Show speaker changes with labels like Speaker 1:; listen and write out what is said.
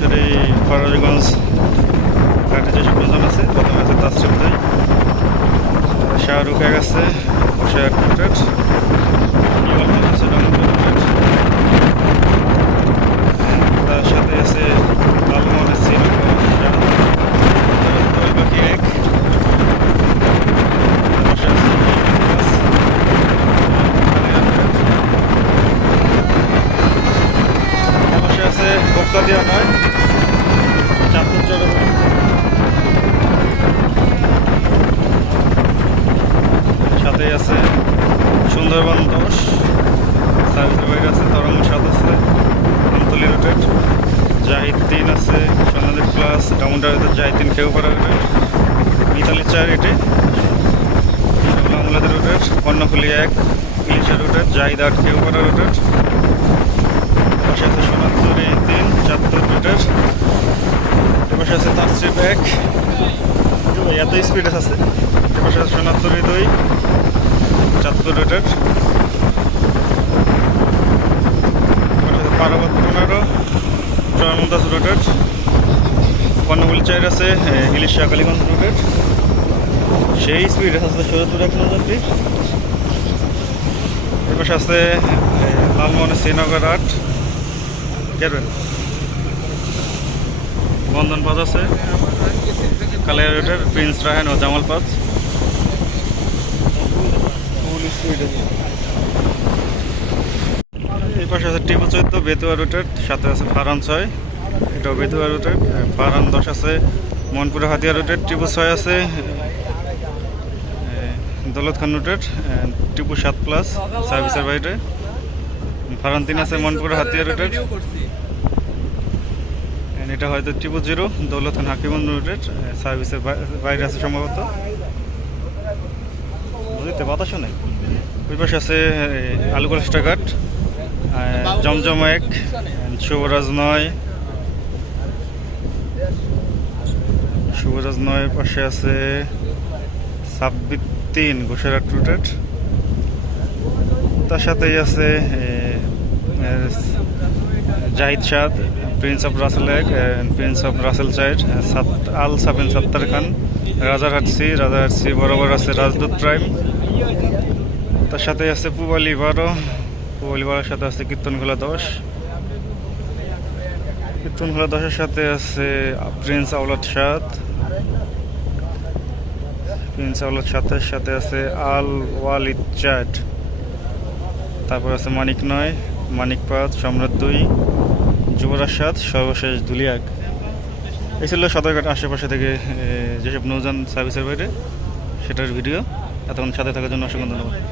Speaker 1: সরাসরি ফরাজগঞ্জ ঘাটে যেসব লোকজন আছে প্রথমে আছে তাসরিফ ভাই শাহরুখ এক আছে বসে অ্যাডভোকেট ইমাল আছে রহমতুল অ্যাডভোকেট তার সাথে আছে লালমোহন সিল বাকি এক বসে আছে ইলিয়াস, বসে আছে বক্তা দেওয়া নয় চাঁদপুর চরম সাথে আছে সুন্দরবন দশ সার্ভিসের বাইরে আছে তরঙ্গ সাত আছে আমতলি রোটেড জাহিদ তিন আছে সোনালি প্লাস ডাউনটার জাহিদ তিন কেউ করা রোটেড মিতালি চার এটে আমলাদের রোটেড কর্ণফুলি এক ইলিশা রোটেড জাহিদ আট কেউ করা রোটেড পাশে আছে সোনালি তিন, চাঁদপুর রোটেড এপাশে আছে তাসরিফ এক। এত স্পিড আছে। এপাশে আছে সোনাত্তরি দুই, চাঁদপুর রোডের পারাবাদ পনেরো চরমদাস রোডের চাইর আছে ইলিশা কালীগঞ্জ রোডের। সেই স্পিড আছে শরৎপুর এক নজরটি এপাশে আছে এ, লালমোহন শ্রীনগর আট কেরবেন বন্ধন পাঁচ আছে কালিয়া রোডের প্রিন্স রাহেন ও জামাল পাঁচ। এই পাশে আছে টিপু চৈদ্দ বেতুয়া রোডের সাথে আছে ফারান ছয়। এটাও বেতুয়া রুটের ফারান দশ আছে মনপুরা হাতিয়া রুটের টিপু ছয় আছে দৌলত খান রুটের টিপু সাত প্লাস সার্ভিসের বাইরে। ফারান তিন আছে মনপুরা হাতিয়া রুটের এটা হয়তো টিপু জিরো দৌলত খান হাকিমন রুটের সার্ভিসের বাইরে আছে সম্ভবত। বুঝতে বাতাসও নেই। ওই পাশে আছে আলুকল ঘাট জমজম এক শুভরাজ নয় শুভরাজ নয় পাশে আছে সাব্বির তিন ঘোষেরাট রুটেড। তার সাথেই আছে Zahid Saad, prince of Russell এক প্রিন্স অফ রাসেল চাইড আল সাবিন সত্তার খান, রাজারহাট সি রাজারহাট সি বরাবর আছে রাজদূত প্রাইম। তার সাথে আছে পুবালি বারো পুবালি বারোর সাথে আছে কীর্তনখোলা দশ। কীর্তনখোলা দশের সাথে আছে প্রিন্স আউলাদ সাত। প্রিন্স আউলাদ সাতের সাথে আছে আল ওয়ালিদ চাট। তারপর আছে মানিক নয়, মানিক পাঁচ, সম্রাট দুই, যুবরাজ সাত, সর্বশেষ দুলিয়াক এই ছিল সদরঘাট আশেপাশে থেকে যেসব নৌযান সার্ভিসের বাইরে, সেটার ভিডিও। এতক্ষণ সাথে থাকার জন্য অসংখ্য ধন্যবাদ।